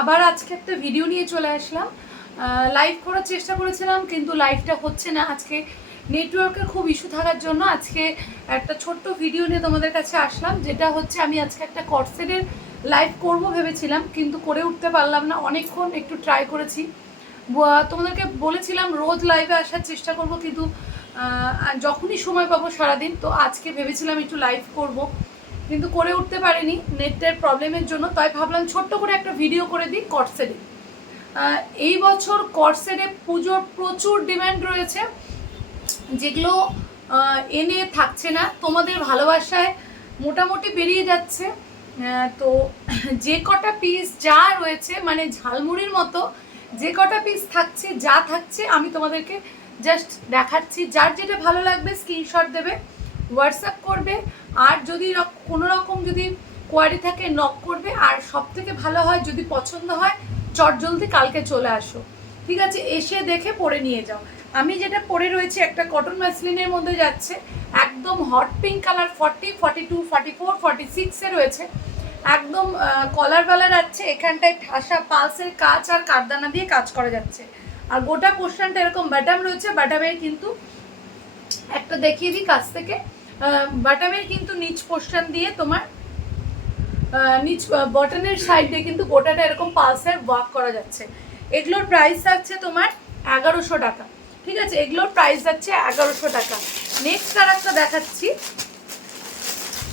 আবার আজকে একটা ভিডিও নিয়ে চলে আসলাম। লাইভ করার চেষ্টা করেছিলাম কিন্তু লাইভটা হচ্ছে না আজকে, নেটওয়ার্কের খুব ইস্যু থাকার জন্য। আজকে একটা ছোট্ট ভিডিও নিয়ে তোমাদের কাছে আসলাম, যেটা হচ্ছে আমি আজকে একটা কর্সেটের লাইভ করব ভেবেছিলাম কিন্তু করে উঠতে পারলাম না। অনেকক্ষণ একটু ট্রাই করেছি, তোমাদেরকে বলেছিলাম রোজ লাইভে আসার চেষ্টা করব, কিন্তু যখনই সময় পাবো সারাদিন, তো আজকে ভেবেছিলাম একটু লাইভ করব কিন্তু করে উঠতে পারিনি নেটের প্রবলেমের জন্য। তাই ভাবলাম ছোট্ট করে একটা ভিডিও করে দিই কর্সেটে। এই বছর কর্সেটে পুজোর প্রচুর ডিমান্ড রয়েছে, যেগুলো এনে থাকছে না, তোমাদের ভালোবাসায় মোটামুটি বেরিয়ে যাচ্ছে। তো যে কটা পিস যা রয়েছে মানে ঝালমুড়ির মতো, যে কটা পিস থাকছে যা থাকছে আমি তোমাদেরকে জাস্ট দেখাচ্ছি। যার যেটা ভালো লাগবে স্ক্রিনশট দেবে, হোয়াটসঅ্যাপ করবে, আর যদি কোনো রকম যদি কোয়ারি থাকে নক করবে। আর সব থেকে ভালো হয় যদি পছন্দ হয় চটজলদি কালকে চলে আসো, ঠিক আছে? এসে দেখে পরে নিয়ে যাও। আমি যেটা পরে রয়েছে একটা কটন মাসলিনের মধ্যে যাচ্ছে, একদম হট পিঙ্ক কালার, 40, 42, 44, 46-এ রয়েছে, একদম কলার যাচ্ছে। এখানটায় ঠাসা পালসের কাজ আর কারদানা দিয়ে কাজ করা যাচ্ছে। আর গোটা পোর্শনটা এরকম বাটাম রয়েছে। বাটামের কিন্তু একটা দেখিয়ে দিই কাছ থেকে, বাটামের কিন্তু নিচ পোর্শন দিয়ে তোমার নিচ বটনের সাইড দিয়ে কিন্তু গোটাটা এরকম পালসের ওয়ার্ক করা যাচ্ছে। এগুলোর প্রাইস থাকছে তোমার 1100 টাকা, ঠিক আছে? এগুলোর প্রাইস যাচ্ছে 1100 টাকা। নেক্সট আর একটা দেখাচ্ছি,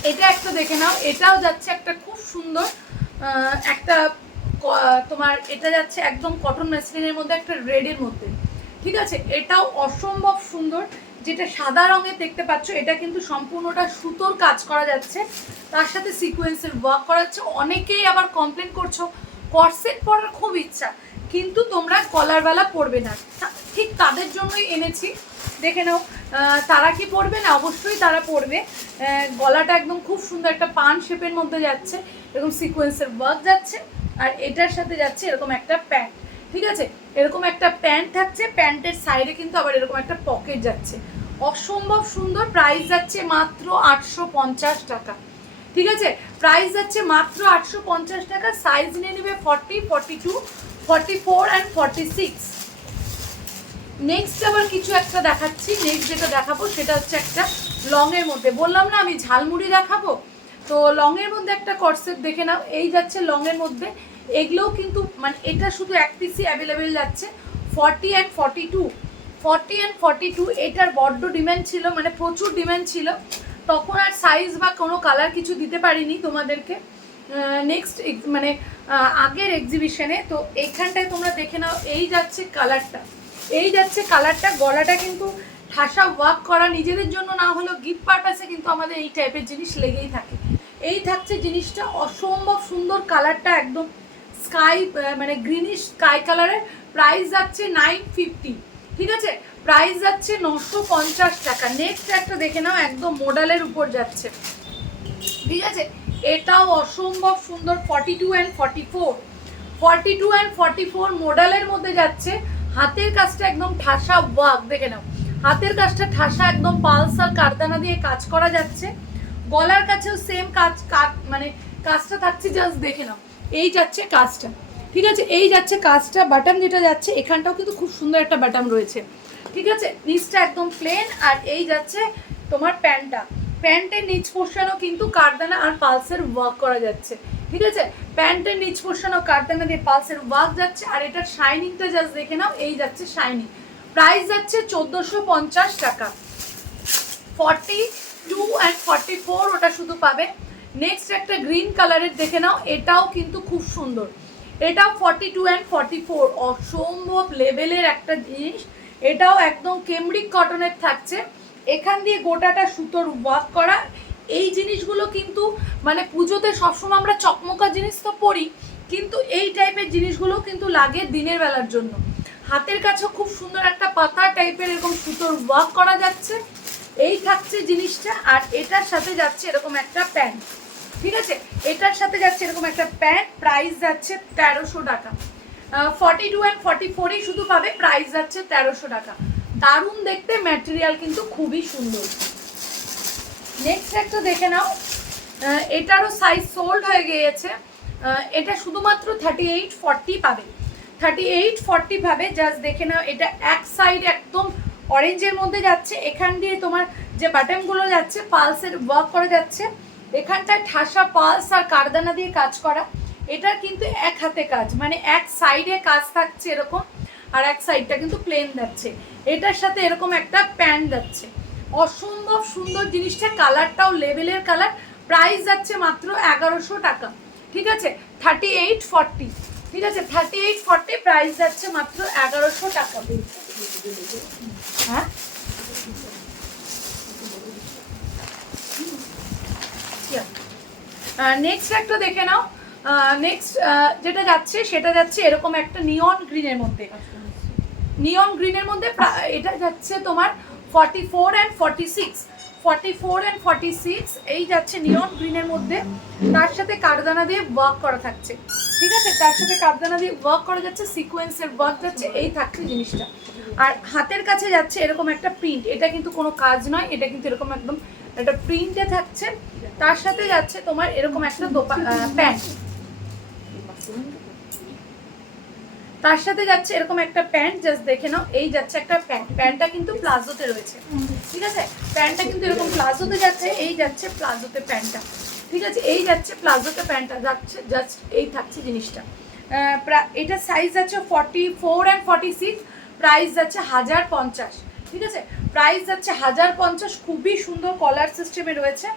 এটা একটা দেখে নাও। এটাও যাচ্ছে একটা খুব সুন্দর একটা তোমার, এটা যাচ্ছে একদম কটন মেসলিনের মধ্যে একটা রেডের মধ্যে, ঠিক আছে? এটাও অসম্ভব সুন্দর। যেটা সাদা রঙের দেখতে পাচ্ছ, এটা কিন্তু সম্পূর্ণটা সুতোর কাজ করা যাচ্ছে, তার সাথে সিকোয়েন্সের ওয়ার্ক করা যাচ্ছে। অনেকেই আবার কমপ্লেন করছো কর্সেট পরার খুব ইচ্ছা কিন্তু তোমরা কলারওয়ালা পরবে না, ঠিক তাদের জন্যই এনেছি। দেখে নাও তারা কি পরবে না, অবশ্যই তারা পরবে। গলাটা একদম খুব সুন্দর একটা পান শেপের মধ্যে যাচ্ছে, এরকম সিকোয়েন্সের ওয়ার্ক যাচ্ছে। আর এটার সাথে যাচ্ছে এরকম একটা প্যান্ট, ঠিক আছে? এরকম একটা প্যান্ট থাকছে, প্যান্টের সাইডে কিন্তু আবার এরকম একটা পকেট যাচ্ছে। অসম্ভব সুন্দর। প্রাইস যাচ্ছে মাত্র 850 টাকা, ঠিক আছে? প্রাইস যাচ্ছে মাত্র 850 টাকা। সাইজ নিয়ে নেবে 40, 42, 44 অ্যান্ড 46। নেক্সট আবার কিছু একটা দেখাচ্ছি। নেক্সট যেটা দেখাবো সেটা হচ্ছে একটা লংয়ের মধ্যে। বললাম না আমি ঝালমুড়ি দেখাবো, তো লংয়ের মধ্যে একটা কর্সেট দেখে নাও। এই যাচ্ছে লংয়ের মধ্যে। এগুলোও কিন্তু মানে এটা শুধু এক পিসই অ্যাভেলেবেল যাচ্ছে, 40 অ্যান্ড 42, 40 অ্যান্ড 42। এটার বড্ড ডিমান্ড ছিল, মানে প্রচুর ডিমান্ড ছিল, তখন আর সাইজ বা কোনো কালার কিছু দিতে পারিনি তোমাদেরকে। নেক্সট মানে আগের এক্সিবিশনে। তো এইখানটায় তোমরা দেখে নাও, এই যাচ্ছে কালারটা, এই যাচ্ছে কালারটা। গলাটা কিন্তু ঠাসা ওয়ার্ক করা, নিজেদের জন্য না হলেও গিফট পারপাসে কিন্তু আমাদের এই টাইপের জিনিস লেগেই থাকে। এই থাকছে জিনিসটা, অসম্ভব সুন্দর। কালারটা একদম স্কাই মানে গ্রিনিশ স্কাই কালারের। প্রাইস যাচ্ছে 950, ঠিক আছে? প্রাইস যাচ্ছে 950 টাকা। নেক্সট একটা দেখে নাও, একদম মডেলের উপর যাচ্ছে, ঠিক আছে? এটাও অসম্ভব সুন্দর, 42 অ্যান্ড 44, 42 অ্যান্ড 44 মডেলের মধ্যে যাচ্ছে। হাতের কাজটা একদম ঠাসা ওয়ার্ক, দেখে নাও হাতের কাজটা ঠাসা, একদম পালস আর কারদানা দিয়ে কাজ করা যাচ্ছে। গলার কাছেও সেম কাজ মানে কাজটা থাকছে, জাস্ট দেখে নাও। এই যাচ্ছে কাজটা, ঠিক আছে? এই যাচ্ছে কাজটা। বাটন যেটা যাচ্ছে এখানটাও কিন্তু খুব সুন্দর একটা বাটন রয়েছে, ঠিক আছে? নিচটা একদম প্লেন। আর এই যাচ্ছে তোমার প্যান্টটা, প্যান্টের নিচ পোর্শনও কিন্তু কারদানা আর পালসের ওয়ার্ক করা যাচ্ছে, ঠিক আছে? প্যান্টের নিচ পোর্শনও কারদানা দিয়ে পালসের ওয়ার্ক যাচ্ছে। আর এটার শাইনিংটা জাস্ট দেখে নাও, এই যাচ্ছে শাইনিং। প্রাইস যাচ্ছে 1450 টাকা। 42 অ্যান্ড 44 ওটা শুধু পাবে। নেক্সট একটা গ্রিন কালারের দেখে নাও, এটাও কিন্তু খুব সুন্দর। এটাও 42 অ্যান্ড 44, অসম্ভব লেভেলের একটা জিনিস। এটাও একদম কেমব্রিক কটনের থাকছে, এখান দিয়ে গোটাটা সুতোর ওয়ার্ক করা। এই জিনিসগুলো কিন্তু মানে পুজোতে সবসময় আমরা চকমকা জিনিস তো পরি, কিন্তু এই টাইপের জিনিসগুলো কিন্তু লাগে দিনের বেলার জন্য। হাতের কাছেও খুব সুন্দর একটা পাতা টাইপের এরকম সুতোর ওয়ার্ক করা যাচ্ছে। এই থাকছে জিনিসটা। আর এটার সাথে যাচ্ছে এরকম একটা প্যান্ট, ঠিক আছে? এটার সাথে যাচ্ছে এরকম একটা প্যান্ট। প্রাইস যাচ্ছে 1300 টাকা। 42 অ্যান্ড 44ই শুধু পাবে, প্রাইস যাচ্ছে 1300 টাকা। দারুণ দেখতে, ম্যাটেরিয়াল কিন্তু খুবই সুন্দর। নেক্সট একটা দেখে নাও, এটারও সাইজ সোল্ড হয়ে গিয়েছে, এটা শুধুমাত্র 38-40 পাবে, 38-40 পাবে। জাস্ট দেখে নাও, এটা এক সাইড একদম অরেঞ্জের মধ্যে যাচ্ছে, এখান দিয়ে তোমার যে বাটনগুলো যাচ্ছে পালসের ওয়ার্ক করা যাচ্ছে, এখানটায় ঠাসা পালস আর কারদানা দিয়ে কাজ করা। এটা কিন্তু এক হাতে কাজ, মানে এক সাইডে কাজ থাকছে এরকম, আর এক সাইডটা কিন্তু প্লেন যাচ্ছে। এটার সাথে এরকম একটা প্যান্ট যাচ্ছে, অসম্ভব সুন্দর জিনিসটা, কালারটাও লেভেলের কালার। প্রাইস যাচ্ছে মাত্র 1100 টাকা, ঠিক আছে? 38-40, ঠিক আছে? 38-40 প্রাইস যাচ্ছে মাত্র 1100 টাকা। হ্যাঁ, নেক্সট একটা দেখে নাও। নেক্সট যেটা যাচ্ছে সেটা যাচ্ছে এরকম একটা নিয়ন গ্রিনের মধ্যে, নিয়ন গ্রিনের মধ্যে। এটা যাচ্ছে তোমার 44 and 46, 44 and 46 এই যাচ্ছে নিয়ন গ্রিনের মধ্যে। তার সাথে কারদানা দিয়ে ওয়ার্ক করা থাকছে, ঠিক আছে? তার সাথে কারদানা দিয়ে ওয়ার্ক করা যাচ্ছে, সিকোয়েন্সের ওয়ার্ক যাচ্ছে, এই থাকছে জিনিসটা। আর হাতের কাছে যাচ্ছে এরকম একটা প্রিন্ট, এটা কিন্তু কোনো কাজ নয়, এটা কিন্তু এরকম একদম একটা প্রিন্টে থাকছে। তার সাথে যাচ্ছে তোমার এরকম একটা প্যান্ট, তার সাথে যাচ্ছে এরকম একটা প্যান্ট। জাস্ট দেখে নাও, এই যাচ্ছে একটা প্যান্ট, প্যান্টটা কিন্তু প্লাজোতে রয়েছে, ঠিক আছে? প্যান্টটা কিন্তু এরকম প্লাজোতে যাচ্ছে, এই যাচ্ছে প্লাজোতে প্যান্টটা, ঠিক আছে? এই যাচ্ছে প্লাজোতে প্যান্টটা যাচ্ছে, জাস্ট এই থাকছে জিনিসটা। এটা সাইজ যাচ্ছে 44 and 46, প্রাইস যাচ্ছে 1050, ঠিক আছে? প্রাইস যাচ্ছে 1050, খুবই সুন্দর কলার সিস্টেমে রয়েছে।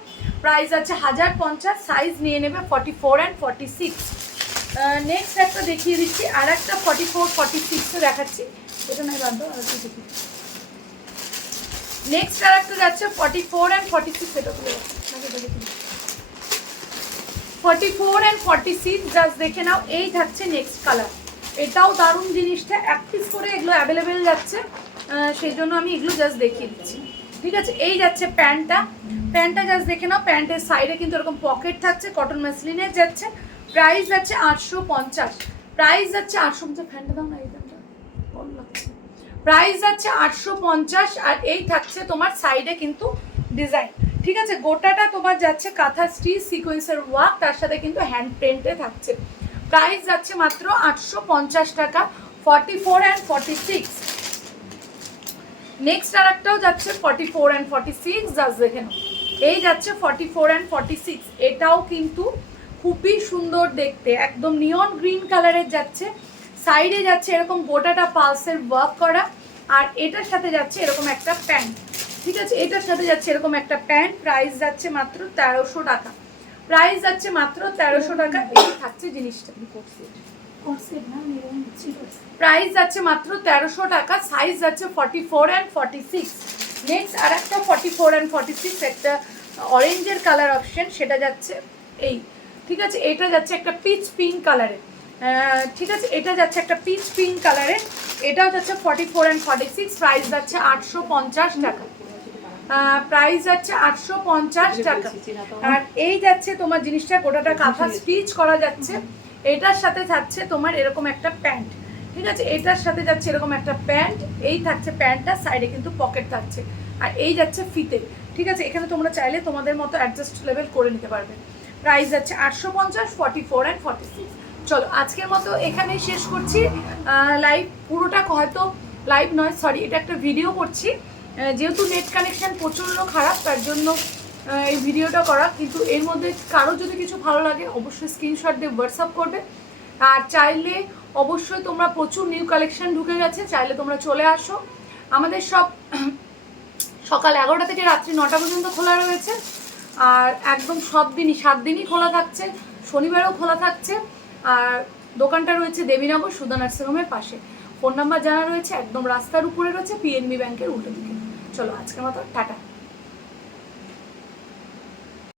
প্রাইস যাচ্ছে 1050, সাইজ নিয়ে নেবে 44 and 46। নেক্সট একটা দেখিয়ে দিচ্ছি, আর একটা 44-46 দেখাচ্ছি, এটা নয় বাদ দাও, আর একটা দেখি। নেক্সট আর একটা যাচ্ছে 44 and 46, এটা তুলে দেখি, 44 and 46 জাস্ট দেখে নাও, এই থাকছে নেক্সট কালার। এটাও দারুণ জিনিসটা, এক পিস করে এগুলো অ্যাভেলেবেল যাচ্ছে, সেই জন্য আমি এগুলো জাস্ট দেখিয়ে দিচ্ছি, ঠিক আছে? এই যাচ্ছে প্যান্টটা, প্যান্টটা জাস্ট দেখে নাও, প্যান্টের সাইডে কিন্তু এরকম পকেট থাকছে, কটন মাসলিনের যাচ্ছে। প্রাইস যাচ্ছে 850, প্রাইস যাচ্ছে 850। ফ্যানটা দাও না, এই ফ্যানটা ভালো লাগছে। প্রাইস যাচ্ছে 850, আর এই থাকছে তোমার সাইডে কিন্তু ডিজাইন, ঠিক আছে? গোটাটা তোমার যাচ্ছে কাঁথা স্টিচ সিকোয়েন্সের ওয়ার্ক, তার সাথে কিন্তু হ্যান্ড প্রিন্টে থাকছে। প্রাইস যাচ্ছে মাত্র 850 টাকা, 44 and 46। নেক্সট আর একটাও যাচ্ছে 44 and 46, জাস্ট দেখে নাও, এই যাচ্ছে 44 and 46। এটাও কিন্তু খুবই সুন্দর দেখতে, একদম নিয়ন গ্রিন কালারের যাচ্ছে, সাইডে যাচ্ছে এরকম গোটাটা পালসের ওয়ার্ক করা, আর এটার সাথে যাচ্ছে এরকম একটা প্যান্ট, ঠিক আছে? এটার সাথে যাচ্ছে এরকম একটা প্যান্ট। প্রাইস যাচ্ছে মাত্র 1300 টাকা, প্রাইস যাচ্ছে মাত্র 1300 টাকা। এই থাকছে জিনিসটা, প্রাইস যাচ্ছে মাত্র 1300 টাকা, সাইজ যাচ্ছে 44 and 46। নেক্সট আর একটা 44 and 46, একটা অরেঞ্জের কালার অপশন, সেটা যাচ্ছে এই, ঠিক আছে? এটা যাচ্ছে একটা পিচ পিঙ্ক কালারের, ঠিক আছে? এটা যাচ্ছে একটা পিচ পিঙ্ক কালারের, এটাও যাচ্ছে 44 and 46, প্রাইস যাচ্ছে 850 টাকা, প্রাইস যাচ্ছে 850 টাকা। আর এই যাচ্ছে তোমার জিনিসটা, গোটাটা কাঁথা স্টিচ করা যাচ্ছে, এটার সাথে থাকছে তোমার এরকম একটা প্যান্ট, ঠিক আছে? এটার সাথে যাচ্ছে এরকম একটা প্যান্ট, এই থাকছে প্যান্টটা, সাইডে কিন্তু পকেট থাকছে, আর এই যাচ্ছে ফিতে, ঠিক আছে? এখানে তোমরা চাইলে তোমাদের মতো অ্যাডজাস্ট লেভেল করে নিতে পারবে। প্রাইস যাচ্ছে 850, 44 and 46। চলো আজকের মতো এখানেই শেষ করছি লাইভ। পুরোটা হয়তো লাইভ নয়, সরি, এটা একটা ভিডিও করছি, যেহেতু নেট কানেকশান প্রচণ্ড খারাপ, তার জন্য এই ভিডিওটা করা। কিন্তু এর মধ্যে কারো যদি কিছু ভালো লাগে অবশ্যই স্ক্রিনশট দিয়ে হোয়াটসঅ্যাপ করবে। আর চাইলে অবশ্যই তোমরা, প্রচুর নিউ কালেকশান ঢুকে গেছে, চাইলে তোমরা চলে আসো। আমাদের সব সকাল 11টা থেকে রাত্রি 9টা পর্যন্ত খোলা রয়েছে, আর একদম সব দিনই 7 দিনই খোলা থাকছে, শনিবারও খোলা থাকছে। আর দোকানটা রয়েছে দেবীনগর সুধা নার্সিংহোমের পাশে। ফোন নাম্বার জানা রয়েছে, একদম রাস্তার উপরে রয়েছে, পিএনবি ব্যাংকের উল্টো দিকে। চলো আজকের মতো টাটা।